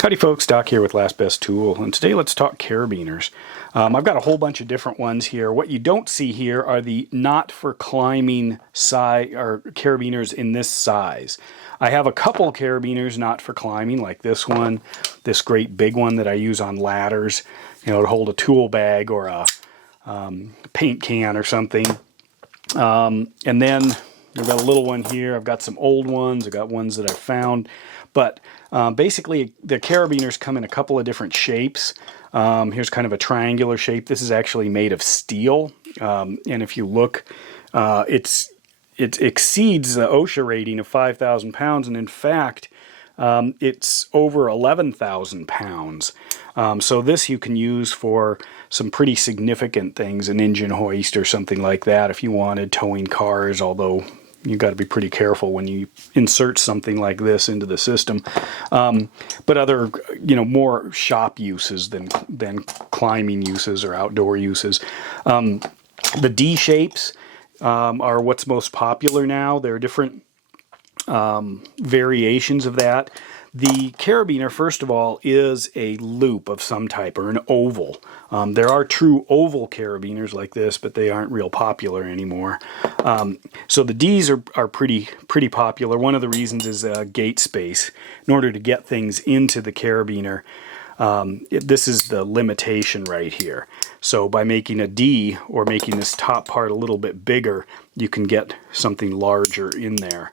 Howdy folks, Doc here with Last Best Tool, and today let's talk carabiners. I've got a whole bunch of different ones here. What you don't see here are the not for climbing size or carabiners in this size. I have a couple carabiners not for climbing, like this one, this great big one that I use on ladders, to hold a tool bag or a paint can or something. And then I've got a little one here. I've got some old ones. I've got ones that I found. But basically, the carabiners come in a couple of different shapes. Here's kind of a triangular shape. This is actually made of steel. And if you look, it exceeds the OSHA rating of 5,000 pounds. And in fact, it's over 11,000 pounds. So this you can use for some pretty significant things, an engine hoist or something like that if you wanted, towing cars, although you've got to be pretty careful when you insert something like this into the system. But other, more shop uses than climbing uses or outdoor uses. The D shapes are what's most popular now. There are different variations of that. The carabiner, first of all, is a loop of some type, or an oval. There are true oval carabiners like this, but they aren't real popular anymore. So the Ds are pretty popular. One of the reasons is gate space. In order to get things into the carabiner, this is the limitation right here. So by making a D, or making this top part a little bit bigger, you can get something larger in there.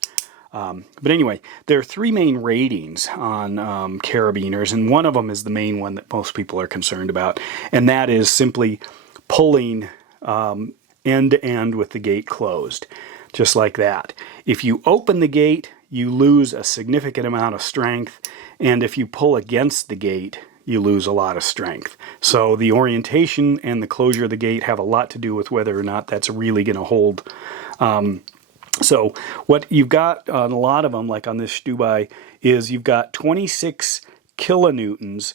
But anyway, there are three main ratings on carabiners, and one of them is the main one that most people are concerned about, and that is simply pulling end to end with the gate closed, just like that. If you open the gate, you lose a significant amount of strength, and if you pull against the gate, you lose a lot of strength. So the orientation and the closure of the gate have a lot to do with whether or not that's really going to hold. So what you've got on a lot of them, like on this Stubai, is you've got 26 kilonewtons.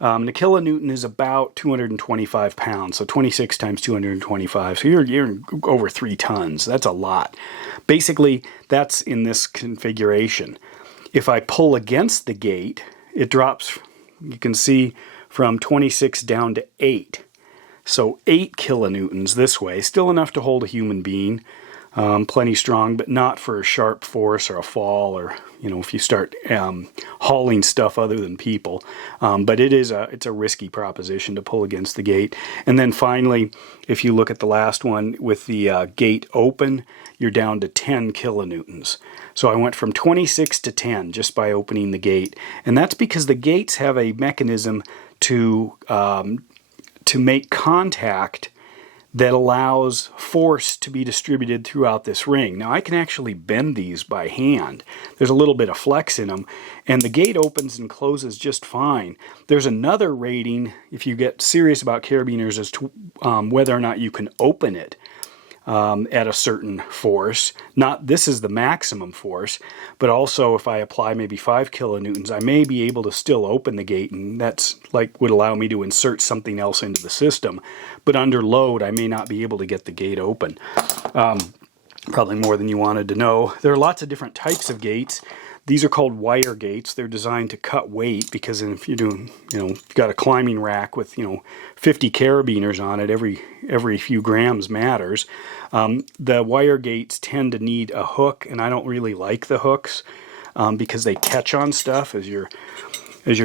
The kilonewton is about 225 pounds, so 26 times 225. So you're over 3 tons. That's a lot. Basically, that's in this configuration. If I pull against the gate, it drops, you can see, from 26 down to 8. So 8 kilonewtons this way. Still enough to hold a human being. Plenty strong, but not for a sharp force or a fall, or if you start hauling stuff other than people. But it's a risky proposition to pull against the gate. And then finally, if you look at the last one with the gate open, you're down to 10 kilonewtons. So I went from 26 to 10 just by opening the gate, and that's because the gates have a mechanism to make contact that allows force to be distributed throughout this ring. Now I can actually bend these by hand. There's a little bit of flex in them, and the gate opens and closes just fine. There's another rating, if you get serious about carabiners, as to whether or not you can open it at a certain force. Not this is the maximum force, but also if I apply maybe 5 kilonewtons, I may be able to still open the gate, and that's would allow me to insert something else into the system. But under load, I may not be able to get the gate open. Probably more than you wanted to know. There are lots of different types of gates. These are called wire gates. They're designed to cut weight, because if you're doing, you've got a climbing rack with, 50 carabiners on it, every few grams matters. The wire gates tend to need a hook, and I don't really like the hooks because they catch on stuff as you're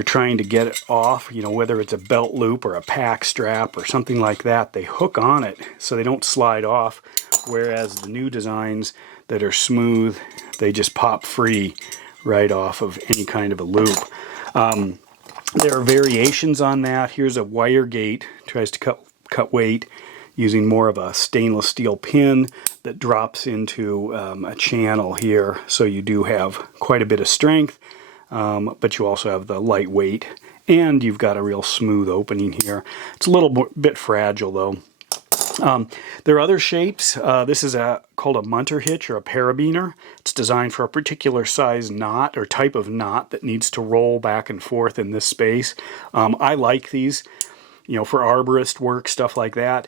trying to get it off, whether it's a belt loop or a pack strap or something like that. They hook on it so they don't slide off, whereas the new designs that are smooth, they just pop free right off of any kind of a loop. There are variations on that. Here's a wire gate, tries to cut weight using more of a stainless steel pin that drops into a channel here, so you do have quite a bit of strength, but you also have the light weight, and you've got a real smooth opening here. It's a little bit fragile though. There are other shapes. This is called a munter hitch, or a parabiner. It's designed for a particular size knot or type of knot that needs to roll back and forth in this space. I like these, for arborist work, stuff like that.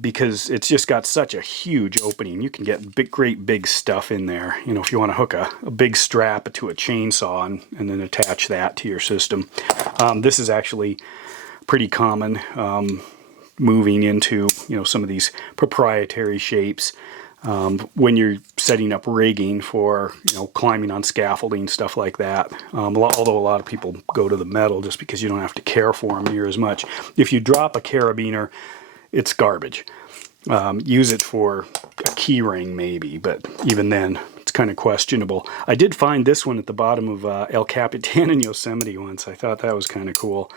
because it's just got such a huge opening. You can get great big stuff in there. You know, if you want to hook a big strap to a chainsaw and then attach that to your system. This is actually pretty common, moving into, you know, some of these proprietary shapes. When you're setting up rigging for, you know, climbing on scaffolding, stuff like that. Although a lot of people go to the metal just because you don't have to care for them near as much. If you drop a carabiner, it's garbage. Use it for a key ring maybe, but even then, it's kind of questionable. I did find this one at the bottom of El Capitan in Yosemite once. I thought that was kind of cool.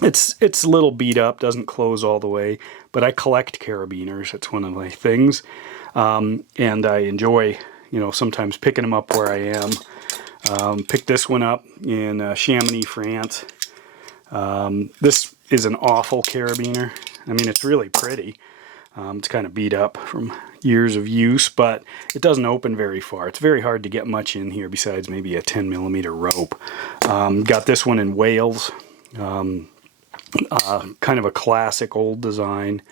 It's a little beat up, doesn't close all the way, but I collect carabiners. It's one of my things, and I enjoy, you know, sometimes picking them up where I am. Picked this one up in Chamonix, France. This is an awful carabiner. I mean, it's really pretty. It's kind of beat up from years of use, but it doesn't open very far. It's very hard to get much in here besides maybe a 10mm rope. Got this one in Wales. Kind of a classic old design,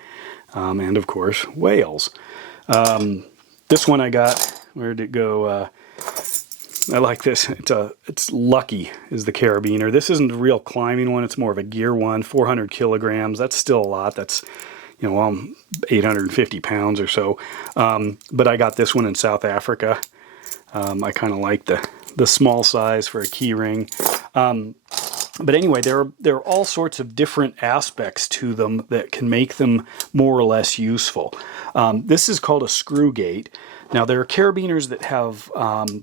and of course Wales. This one I got, where did it go? I like this. It's Lucky is the carabiner. This isn't a real climbing one. It's more of a gear one. 400 kilograms. That's still a lot. That's, you know, 850 pounds or so. But I got this one in South Africa. I kind of like the small size for a key ring. But anyway, there are all sorts of different aspects to them that can make them more or less useful. This is called a screw gate. Now, there are carabiners that have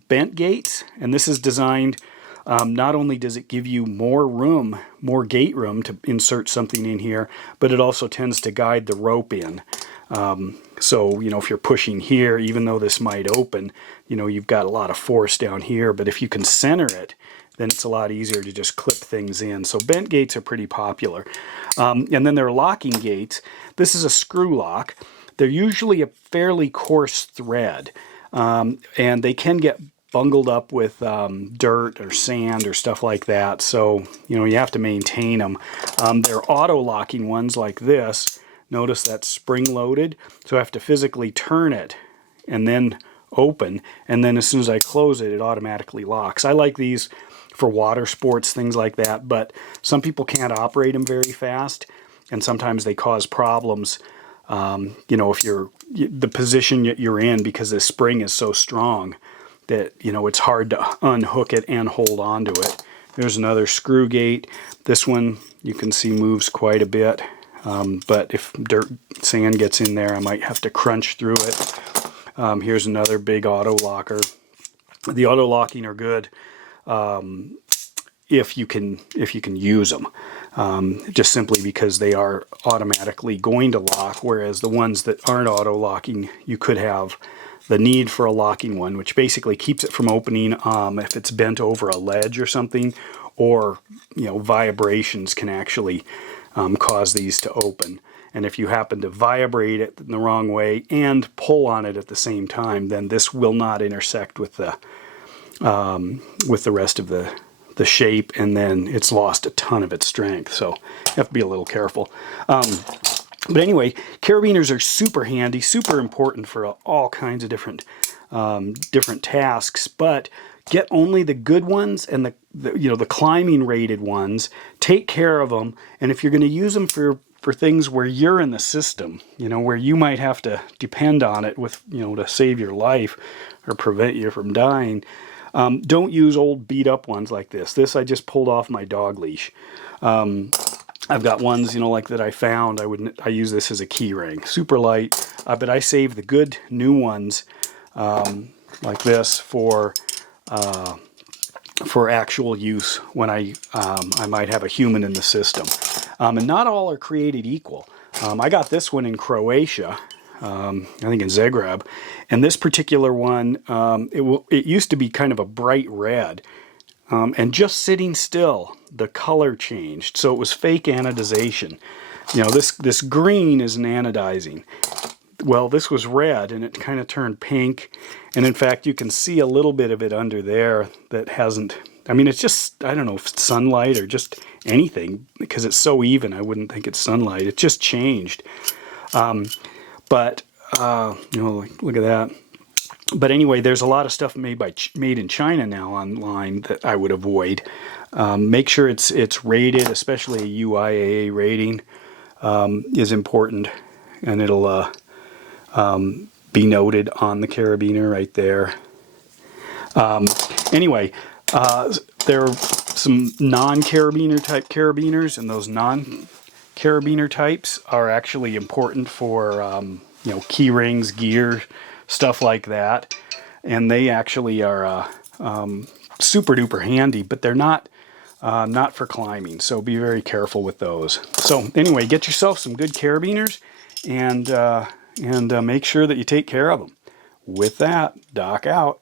bent gates, and this is designed, not only does it give you more room, more gate room to insert something in here, but it also tends to guide the rope in. So, you know, if you're pushing here, even though this might open, you know, you've got a lot of force down here, but if you can center it, then it's a lot easier to just clip things in. So bent gates are pretty popular. And then there are locking gates. This is a screw lock. They're usually a fairly coarse thread, and they can get bungled up with dirt or sand or stuff like that. So, you know, you have to maintain them. There are auto-locking ones like this. Notice that's spring-loaded, so I have to physically turn it and then open, and then as soon as I close it, it automatically locks. I like these for water sports, things like that, but some people can't operate them very fast, and sometimes they cause problems, you know, if the position you're in, because the spring is so strong that, you know, it's hard to unhook it and hold on to it. There's another screw gate. This one you can see moves quite a bit, but if sand gets in there, I might have to crunch through it. Here's another big auto locker. The auto locking are good if you can use them, just simply because they are automatically going to lock, whereas the ones that aren't auto locking, you could have the need for a locking one, which basically keeps it from opening if it's bent over a ledge or something, or, you know, vibrations can actually cause these to open. And if you happen to vibrate it in the wrong way and pull on it at the same time, then this will not intersect with the rest of the shape, and then it's lost a ton of its strength. So you have to be a little careful. But anyway, carabiners are super handy, super important for all kinds of different tasks. But get only the good ones and the climbing rated ones. Take care of them, and if you're going to use them for things where you're in the system, you know, where you might have to depend on it with, you know, to save your life or prevent you from dying, don't use old beat up ones like this. This I just pulled off my dog leash. I've got ones, you know, like that I found. I use this as a key ring, super light, but I save the good new ones like this for actual use when I might have a human in the system. And not all are created equal. I got this one in Croatia, I think in Zagreb, and this particular one, it used to be kind of a bright red, and just sitting still, the color changed, so it was fake anodization. You know, this green is an anodizing. Well, this was red, and it kind of turned pink, and in fact, you can see a little bit of it under there that hasn't I mean, it's just, I don't know if it's sunlight or just anything, because it's so even. I wouldn't think it's sunlight. It just changed. But you know, look at that. But anyway, there's a lot of stuff made in China now online that I would avoid. Make sure it's rated, especially a UIAA rating is important, and it'll be noted on the carabiner right there. Anyway, there are some non-carabiner type carabiners, and those non-carabiner types are actually important for you know, key rings, gear, stuff like that. And they actually are super duper handy, but they're not for climbing. So be very careful with those. So anyway, get yourself some good carabiners, and make sure that you take care of them. With that, Doc out.